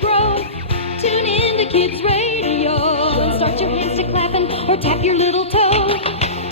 grow. Tune in to Kids Radio. Start your hands to clapping or tap your little toe.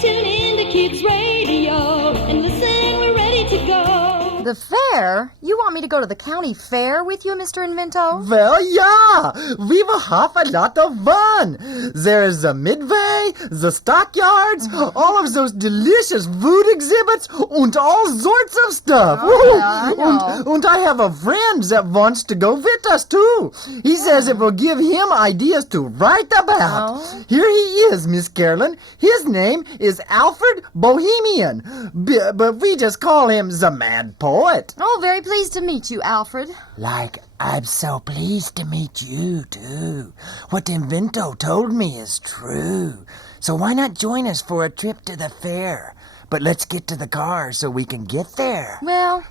Tune in to Kids Radio and listen, we're ready to go. The fair? You want me to go to the county fair with you, Mr. Invento? Well, yeah, we will have a lot of fun. There's the Midway, the stockyards, all of those delicious food exhibits, and all sorts of stuff. Oh, yeah, I know. And I have a friend that wants to go with us, too. He says it will give him ideas to write about. Oh. Here he is, Miss Carolyn. His name is Alfred Bohemian, but we just call him the Mad Poet. Oh, very pleased to meet you, Alfred. Like, I'm so pleased to meet you, too. What Invento told me is true. So why not join us for a trip to the fair? But let's get to the car so we can get there. Well,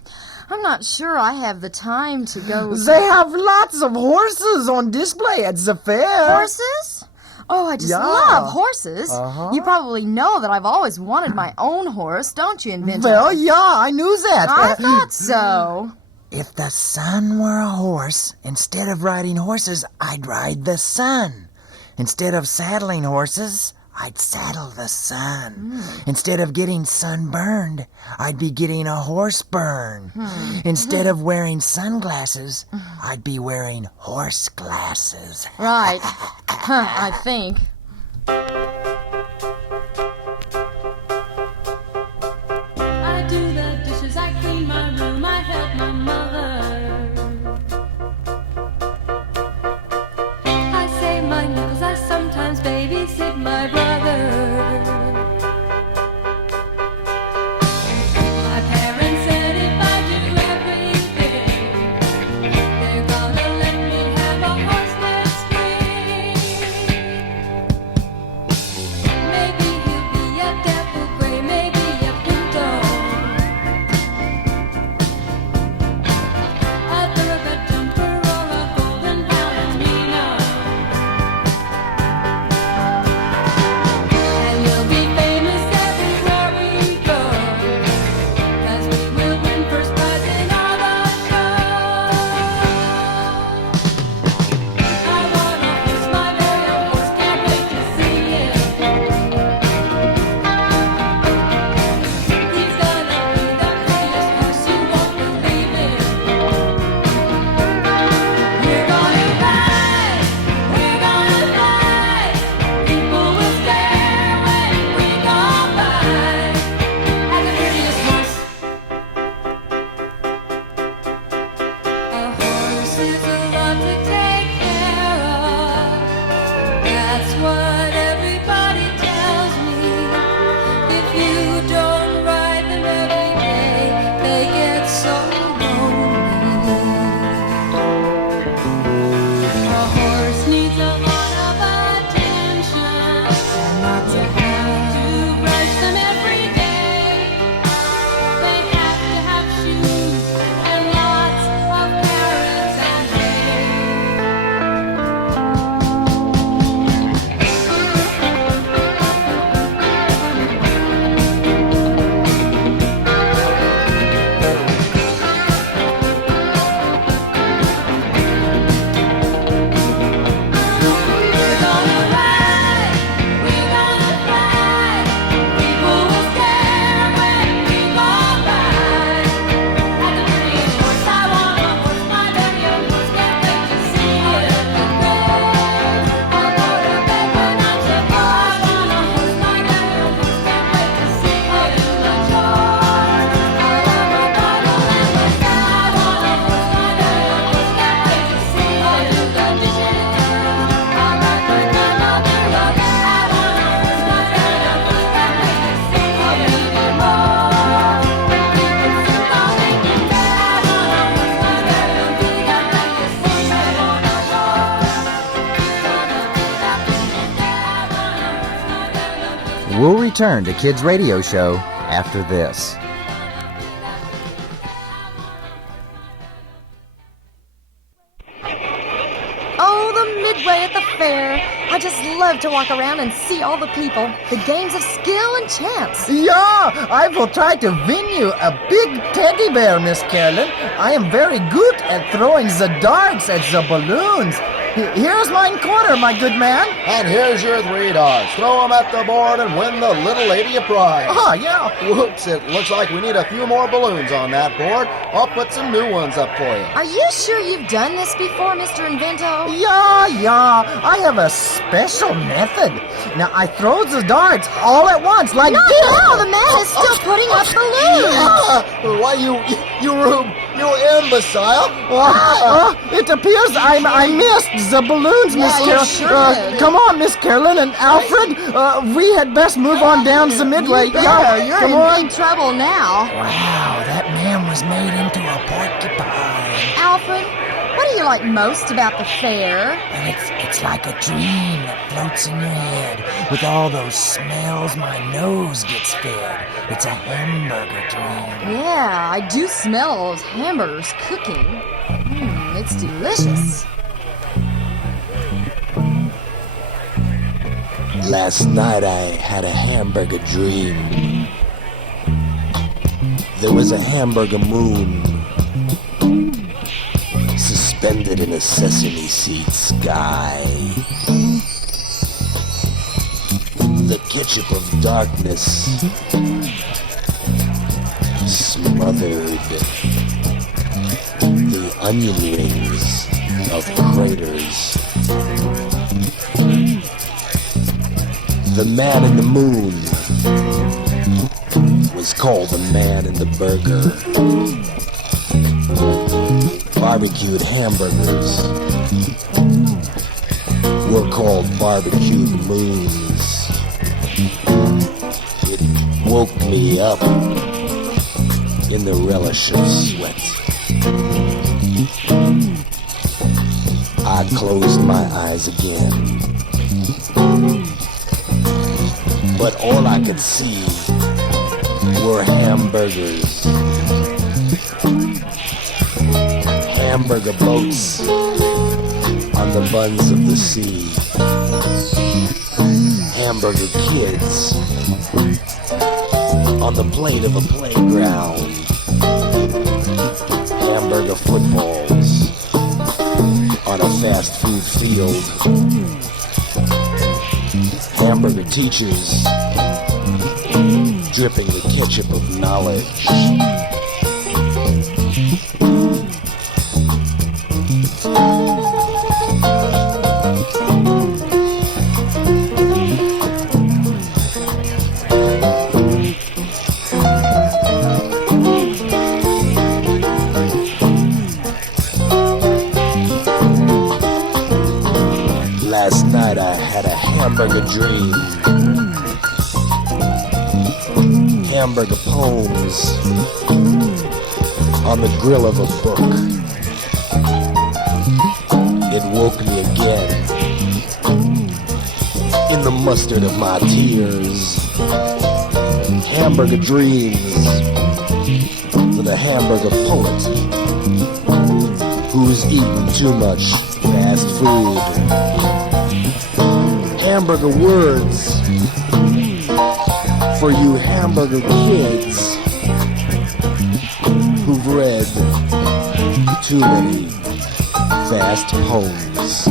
I'm not sure I have the time to go. They have lots of horses on display at the fair. Horses? Oh, I just love horses. Uh-huh. You probably know that I've always wanted my own horse, don't you, Inventor? Well, yeah, I knew that. I thought so. If the sun were a horse, instead of riding horses, I'd ride the sun. Instead of saddling horses, I'd saddle the sun. Instead of getting sunburned, I'd be getting a horse burn. Instead of wearing sunglasses, I'd be wearing horse glasses. Right. I think. I do the dishes, I clean my room, I help my mother. I save my nickels, I sometimes babysit my brother. My parents said if I do everything, they're gonna let me have a horse next spring. Maybe he'll be a dapple gray, maybe a pinto, a thoroughbred jumper or a golden palomino. And we'll be famous everywhere we go, 'cause we will win first prize in all the shows. I wanna horse, my very own horse, can't wait to see it. He's gonna be the prettiest horse, you won't believe it. We're gonna ride, we're gonna fly. People will stare when we go by. And the prettiest horse. A horse is a lot to take care of. That's what everybody tells me. If you don't ride them every day, they get so lonely. A horse needs a lot of attention. You have to brush them every day. They have to have shoes and lots of carrots and hay. We're gonna ride, we're gonna fly. People will stare when we go by. And the prettiest horse, I want a horse, my very own horse, can't wait to see it. I'll go to bed when I check. Oh, I want a horse, my very own horse, can't wait to see it. Do my chores, I love my bottle and my sky. I want a horse, my very own horse, can't wait to see it. Do the dishes, I'll ride my grandmother up. I want a horse, my very own horse, can't wait to see it. Even more, people sit all thinking that I want a horse, my very own horse, can't wait to see it. I want a horse, We'll return to Kids Radio Show after this. Oh, the Midway at the fair. I just love love to walk around and see all the people, the games of skill and chance. Yeah, I will try to win you a big teddy bear, Miss Carolyn. I am very good at throwing the darts at the balloons. Here's mine quarter, my good man. And here's your $3. Throw 'em at the board and win the little lady a prize. Oh, yeah. Whoops, it looks like we need a few more balloons on that board. I'll put some new ones up for you. Are you sure you've done this before, Mr. Invento? Yeah. I have a special method. Now, I throw the darts all at once, like No, this. no, the man is still putting up balloons. Why, you imbecile. It appears I missed the balloons, Yeah, Miss you Carolyn. sure did. Come on, Miss Carolyn and Alfred. We had best move on down the Midway. You better. You're come in on. big trouble now. Wow, that man was made into a porcupine. Alfred, what do you like most about the fair? And it's like a dream that floats in your head. With all those smells, my nose gets fed. It's a hamburger dream. Yeah, I do smell those hamburgers cooking. It's delicious. Last night I had a hamburger dream. There was a hamburger moon suspended in a sesame seed sky. The ketchup of darkness smothered the onion rings of craters. The man in the moon was called the man in the burger. Barbecued hamburgers were called barbecued moons. It woke me up in the relish of sweat. I closed my eyes again, but all I could see were hamburgers. Hamburger boats on the buns of the sea. Hamburger kids on the plate of a playground. Hamburger footballs on a fast food field. Hamburger teachers dripping the ketchup of knowledge. Last night I had a hamburger dream. Hamburger poems on the grill of a book. It woke me again in the mustard of my tears. Hamburger dreams with a hamburger poet who's eaten too much fast food. Hamburger words for you hamburger kids who've read too many fast poems.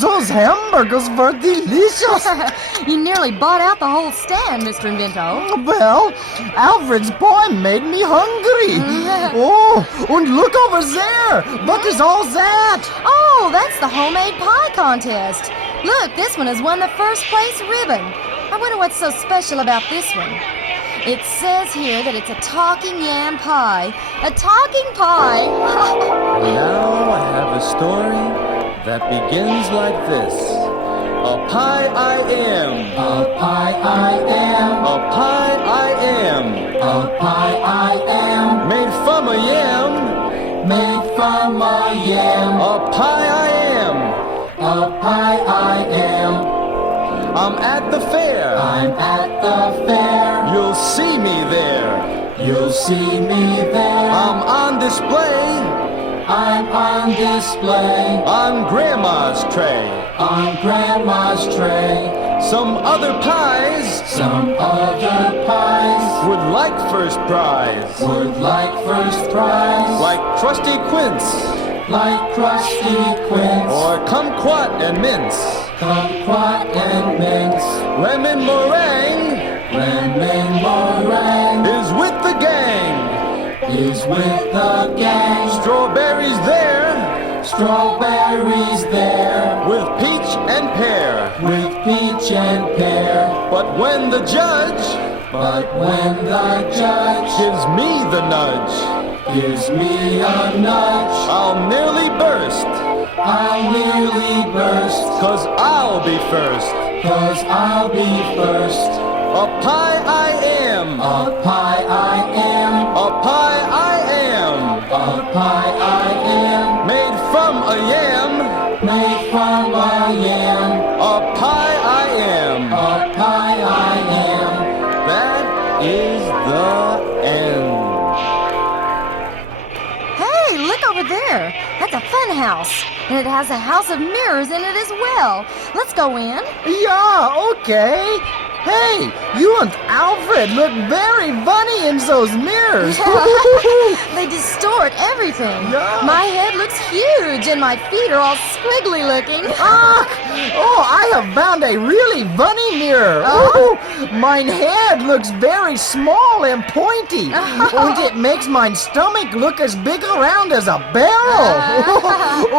Those hamburgers were delicious. You nearly bought out the whole stand, Mr. Invento. Well, Alfred's poem made me hungry. Oh, and look over there. What is all that? Oh, that's the homemade pie contest. Look, this one has won the first place ribbon. I wonder what's so special about this one. It says here that it's a talking yam pie. A talking pie. Now I have a story that begins like this. A pie I am. A pie I am. A pie I am. A pie I am. Made from a yam. made from a yam. A pie I am. A pie I am. I'm at the fair. I'm at the fair. You'll see me there. You'll see me there. I'm on display. I'm on display. On Grandma's tray. On Grandma's tray. Some other pies. Some other pies. Would like first prize. Would like first prize. Like crusty quince. Like crusty quince. Or kumquat and mince. Kumquat and mince. Lemon meringue. Lemon meringue. Is with the gang. Is with the gang. Strawberries there. Strawberries there. With peach and pear. With peach and pear. But when the judge gives me the nudge, gives me a nudge, I'll nearly burst. I'll nearly burst. 'Cause I'll be first. 'Cause I'll be first. A pie I am. A pie I am. A pie I am. A pie I am. Made from a yam. Made from a yam. A pie I am. A pie I am. That is the end. Hey, look over there. That's a fun house. And it has a house of mirrors in it as well. Let's go in. Yeah, okay. Hey, you and Alfred look very funny in those mirrors. They distort everything. Yeah. My head looks huge and my feet are all squiggly looking. I have found a really funny mirror. Mine head looks very small and pointy. And it makes my stomach look as big around as a barrel.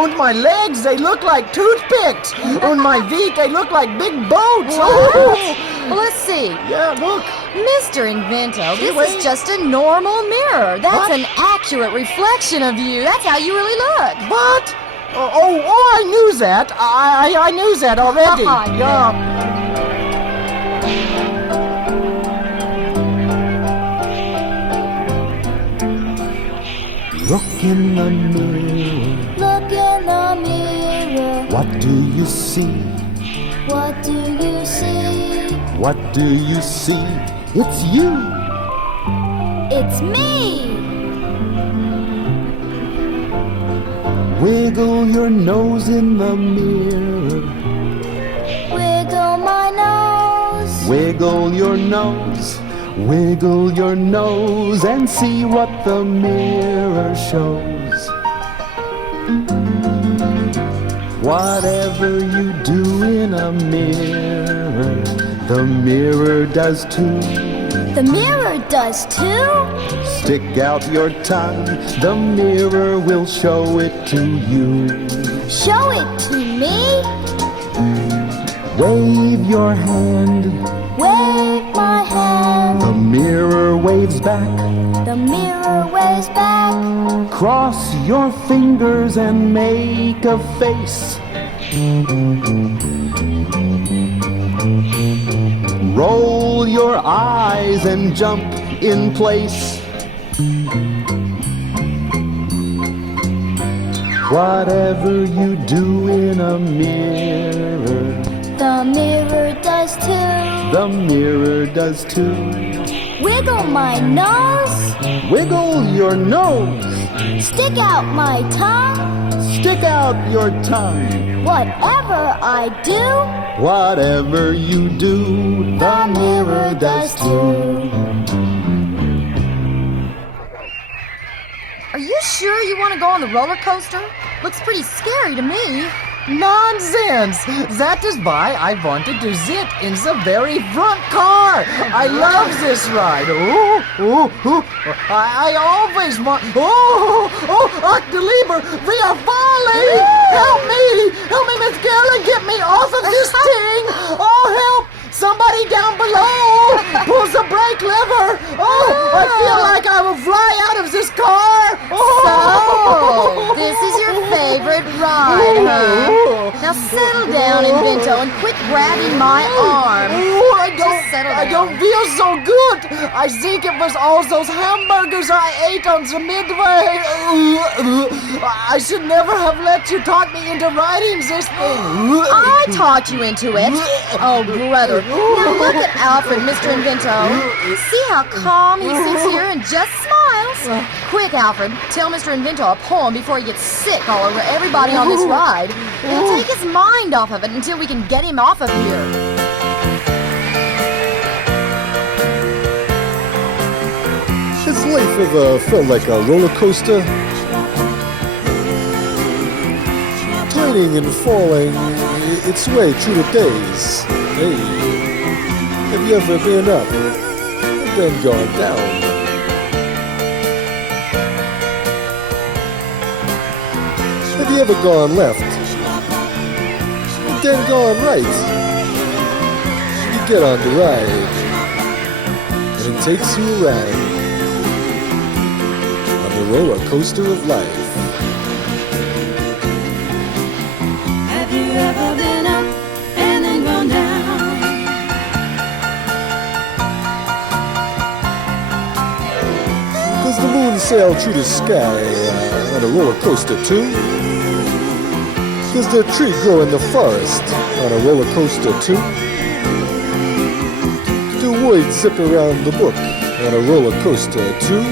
And my legs, they look like toothpicks. And my feet, they look like big boats. Well, let's see. Yeah, look. Mr. Invento, this wait. is just a normal mirror. That's What? an accurate reflection of you. That's how you really look. What? I knew that. I knew that already. Yeah. Look in the mirror. Look in the mirror. What do you see? What do you see? What do you see? It's you. It's me. Wiggle your nose in the mirror. Wiggle my nose. Wiggle your nose. Wiggle your nose and see what the mirror shows. Whatever you do in a mirror, the mirror does too. The mirror does too. Stick out your tongue, the mirror will show it to you. Show it to me. Wave your hand, Wave my hand. the mirror waves back. The mirror waves back. Cross your fingers and make a face. Roll your eyes and jump in place. Whatever you do in a mirror, The mirror does too. the mirror does too. Wiggle my nose. Wiggle your nose. Stick out my tongue. Stick out your tongue. Whatever I do, Whatever you do, the mirror does too. Are you sure you want to go on the roller coaster? Looks pretty scary to me. Nonsense! That is why I wanted to sit in the very front car. I love this ride. I always want. Dr. Lieber, we are falling! Help me, Miss Carolyn, get me off of this thing! Oh, help! Somebody down below! Pulls the brake lever! I feel like I will fly out of this car! So, this is your favorite ride, huh? Now settle down, Invento, and quit grabbing my arm. I don't settle I down. don't feel so good. I think it was all those hamburgers I ate on the Midway. I should never have let you talk me into writing this thing. I talked you into it. Oh, brother. Now look at Alfred, Mr. Invento. See how calm he sits here and just smiles. Quick, Alfred, tell Mr. Invento a poem before he gets sick all over everybody on this ride. It'll take his mind off of it until we can get him off of here. Has life ever felt like a roller coaster? Turning and falling its way through the days. Hey, have you ever been up and then gone down? Have you ever gone left and then gone right? You get on the ride and it takes you around on the roller coaster of life. Have you ever been up and then gone down? Does the moon sail through the sky on a roller coaster too? Does the tree grow in the forest on a roller coaster too? Do words zip around the book on a roller coaster too?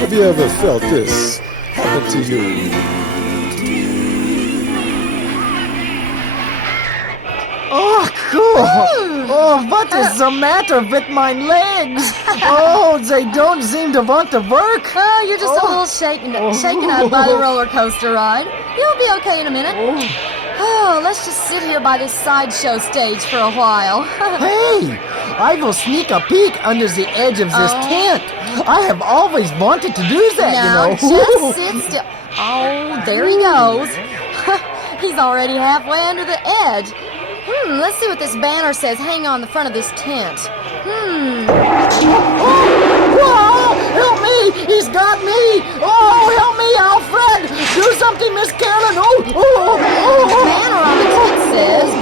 Have you ever felt this happen to you? Oh, cool. Oh, what is the matter with my legs? Oh, they don't seem to want to work. Oh, you're just a little shaken up by the roller coaster ride. You'll be okay in a minute. Oh, let's just sit here by this sideshow stage for a while. Hey, I will sneak a peek under the edge of this tent. I have always wanted to do that, Now, you know. just sit still. Oh, there he goes. He's already halfway under the edge. Let's see what this banner says hanging on the front of this tent. Whoa, help me! He's got me! Oh, help me, Alfred! Do something, Miss Carolyn! The banner on the tent says,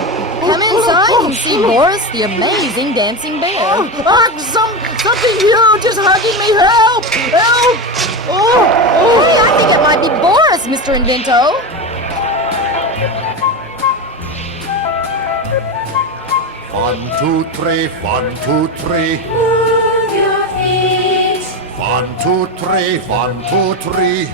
come inside and see Boris, the amazing dancing bear. Something huge is hugging me! Help! Help! Hey, I think it might be Boris, Mr. Invento. One, two, three, 1, 2, 3. Move your feet 1, 2, 3, 1, 2, 3. to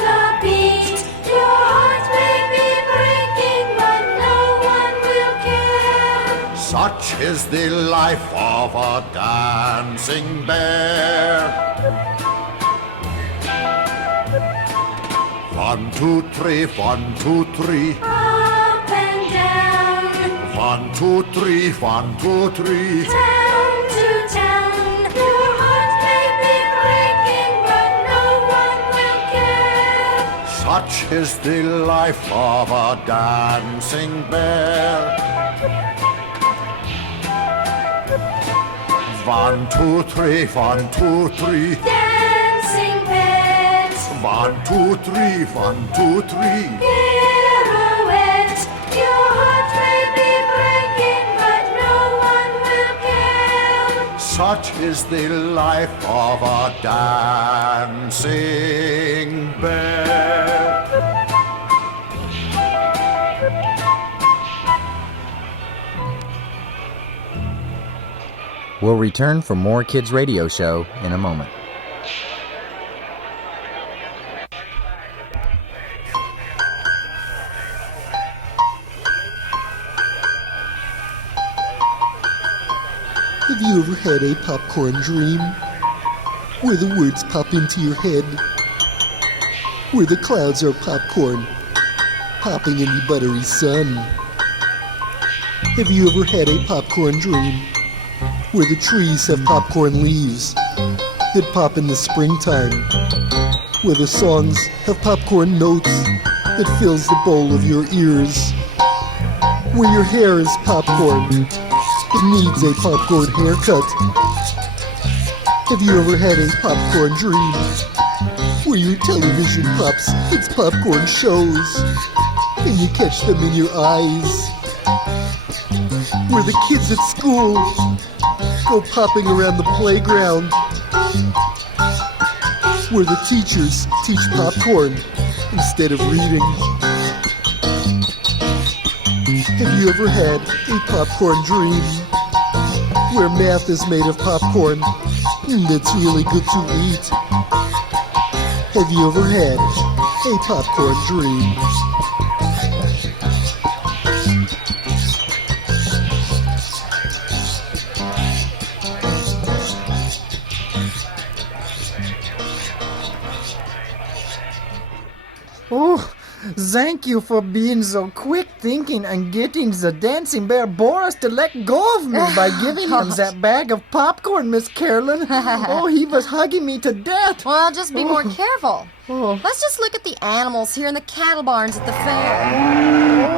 the beat. Your heart may be breaking, but no one will care. Such is the life of a dancing bear. 1, 2, 3, 1, 2, 3. Up and down, 1, 2, 3, 1, 2, 3. town to town. Your heart may be breaking, but no one will care. Such is the life of a dancing bear. 1, 2, 3, 1, 2, 3. Dancing pet, 1, 2, 3, 1, 2, 3. pirouette. Your heart may be breaking, but no one will care. Such is the life of a dancing bear. We'll return for more Kids Radio Show in a moment. Have you ever had a popcorn dream? Where the words pop into your head? Where the clouds are popcorn, popping in the buttery sun? Have you ever had a popcorn dream? Where the trees have popcorn leaves that pop in the springtime? Where the songs have popcorn notes that fills the bowl of your ears? Where your hair is popcorn, it needs a popcorn haircut. Have you ever had a popcorn dream? Where your television pops its popcorn shows, and you catch them in your eyes? Where the kids at school go popping around the playground. Where the teachers teach popcorn instead of reading. Have you ever had a popcorn dream? Where math is made of popcorn that's really good to eat. Have you ever had a popcorn dream? Oh, thank you for being so quick thinking and getting the dancing bear Boris to let go of me by giving him that bag of popcorn, Miss Carolyn. Oh, he was hugging me to death. Well, just be more careful. Oh. Let's just look at the animals here in the cattle barns at the fair.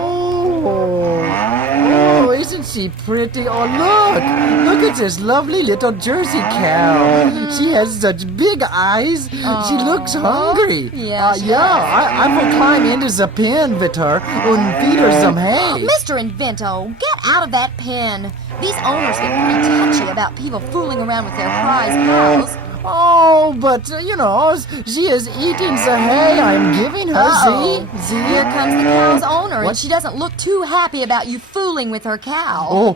Oh, isn't she pretty? Oh, look at this lovely little Jersey cow. She has such big eyes. She looks hungry. Yeah, she I will climb into the pen with her and feed her some hay. Mr. Invento, get out of that pen. These owners get pretty touchy about people fooling around with their prize cows. Oh, but, she is eating the hay I'm giving her. Uh-oh. See? Here comes the cow's owner, and What? she doesn't look too happy about you fooling with her cow.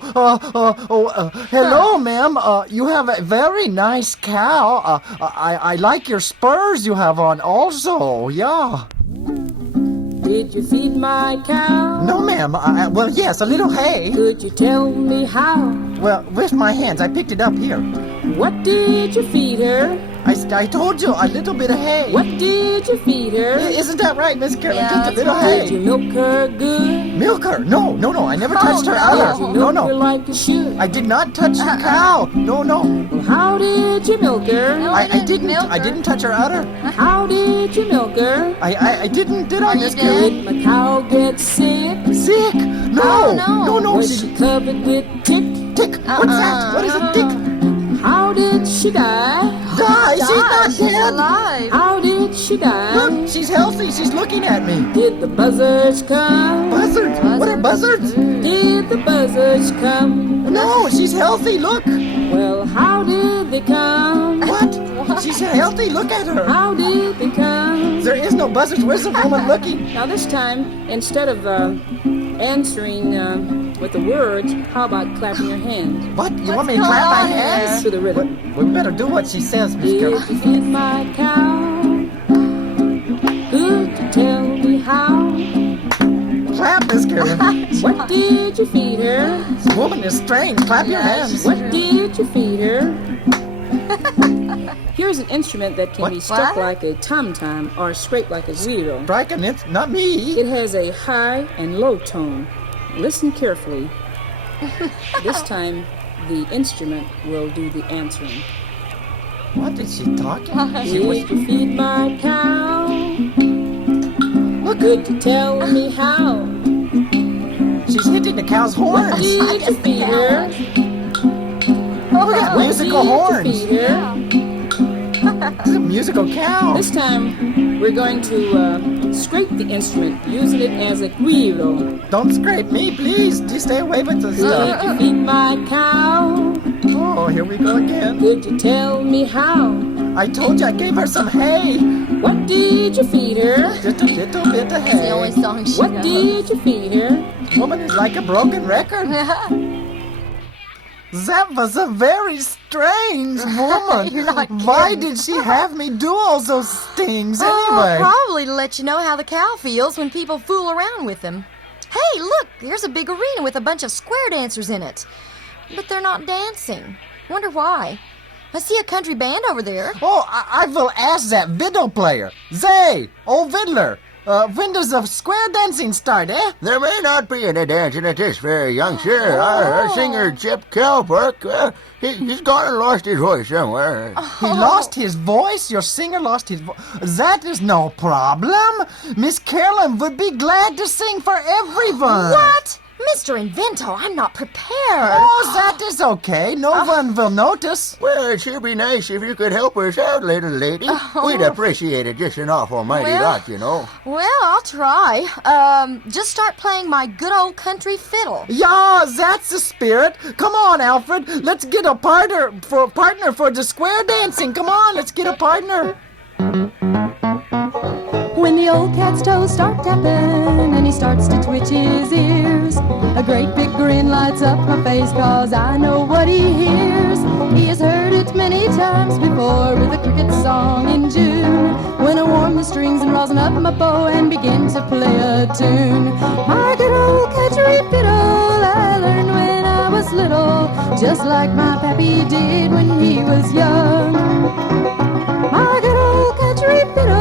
Hello, ma'am. You have a very nice cow. I like your spurs you have on also, yeah. Did you feed my cow? No, ma'am. Well, yes, a little hay. Could you tell me how? Well, with my hands, I picked it up here. What did you feed her? I told you, a little bit of hay. What did you feed her? Isn't that right, Miss Carolyn? Yeah, Just a little Did you hay. milk her good? Milk her? No. I never touched her no. udder. Did you milk her No. like you should? I did not touch the cow. No. Well, how did you milk her? No, I you didn't. milk her. I didn't touch her udder. How did you milk her? I didn't, did I, You Miss did. Carolyn? Did my cow get sick? Sick? No. No. Was she covered with tick? Tick. What's that? What is a tick? How did she die? Die? She's not She's dead. alive. How did she die? Look, she's healthy. She's looking at me. Did the buzzards come? Buzzards? What are buzzards? Did the buzzards come? No, she's healthy. Look. Well, how did they come? What? She's healthy. Look at her. How did they come? There is no buzzards. Where's the woman looking? Now this time, instead of answering with the words, how about clapping your hands What? You want me to clap my hands? to the rhythm? We better do what she says, Miss Did Carolyn. you feed my cow? Could you tell me how? Clap, Miss Carolyn. What did you feed her? This woman is strange. Clap your hands. What did you feed her? Here's an instrument that can What? be struck What? like a tom-tom or scraped like a zero. Striking it, not me. It has a high and low tone. Listen carefully. This time, the instrument will do the answering. What is she talking? She was, Did you feed my cow? Could you tell me how? she's hitting the cow's horns. Did you feed her? We got musical Did you horns. feed her? It's a musical cow. This time, we're going to scrape the instrument using it as a guiro. Don't scrape me, please. Just stay away with the Did stuff. you feed my cow? Oh, here we go again. Could you tell me how? I told you I gave her some hay. What did you feed her? Just a little bit of It's the only hay. song she What knows. did you feed her? Woman is like a broken record. That was a very strange woman. You're not Why kidding. did she have me do all those things anyway? Probably to let you know how the cow feels when people fool around with them. Hey, look, there's a big arena with a bunch of square dancers in it. But they're not dancing. Wonder why. I see a country band over there. Oh, I will ask that fiddle player. Zay, old fiddler. When does the square dancing start, eh? There may not be any dancing at this fair, young sir. Our singer, Sept, he's gone and lost his voice somewhere. He lost his voice? Your singer lost his voice? That is no problem. Miss Carolyn would be glad to sing for everyone. What? Mr. Invento, I'm not prepared. Oh, that is okay. No one will notice. Well, it sure be nice if you could help us out, little lady. We'd appreciate it just an awful mighty Well- lot, you know. Well, I'll try. Just start playing my Good Old Country Fiddle. Yeah, that's the spirit. Come on, Alfred. Let's get a partner for the square dancing. Come on, let's get a partner. When the old cat's toes start tapping and he starts to twitch his ears, a great big grin lights up my face, 'cause I know what he hears. He has heard it many times before with a cricket song in June, when I warm the strings and rosin up my bow and begin to play a tune. My good old country fiddle I learned when I was little, just like my pappy did when he was young. My good old country fiddle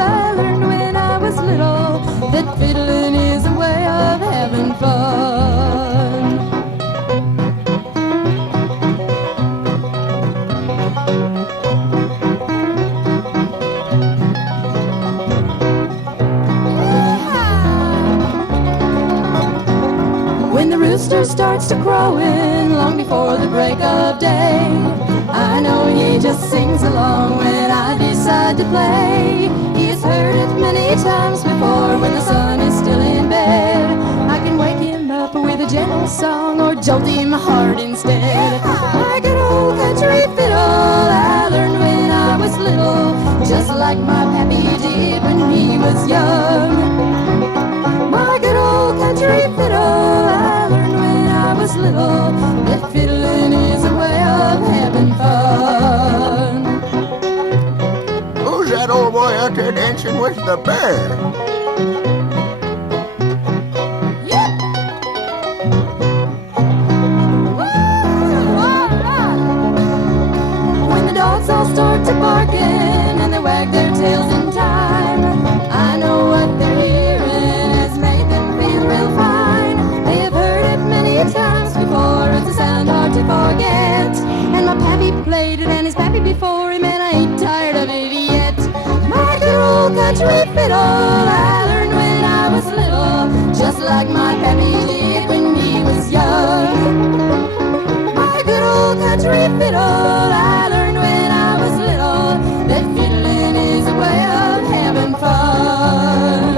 I learned when I was little, that fiddling is a way of having fun. When the rooster starts to crowing long before the break of day, I know he just sings along when I decide to play. He has heard it many times before when the sun is still in bed. I can wake him up with a gentle song or jolt him hard instead. My good old country fiddle I learned when I was little, just like my pappy did when he was young. My good old country fiddle I learned when I was little, that fiddling is a way of having fun. Who's that old boy out there dancing with the bear? When the dogs all start to barking and they wag their tails in time, I know what they're hearing has made them feel real fine. They have heard it many times before, it's a sound hard to forget. And my pappy played it and his pappy before him, and I ain't tired of it yet. My good old country fiddle I learned when I was little, just like my pappy did when he was young. My good old country fiddle I learned when I was little, that fiddling is a way of having fun.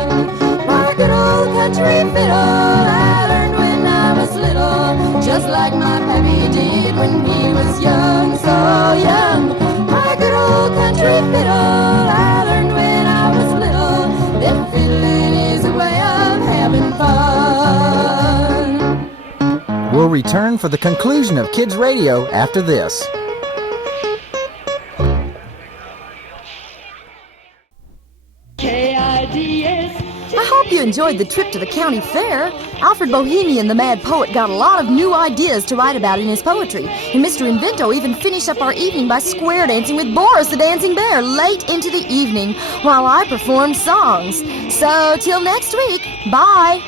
My good old country fiddle I learned when I was little, just like my pappy did when he was young, so young. My good old country fiddle I learned when I was little, that fiddling is a way of having fun. We'll return for the conclusion of Kids Radio after this. K.I.D.S. I hope you enjoyed the trip to the county fair. Alfred Bohemian, the mad poet, got a lot of new ideas to write about in his poetry. And Mr. Invento even finished up our evening by square dancing with Boris the dancing bear late into the evening while I performed songs. So, till next week, bye.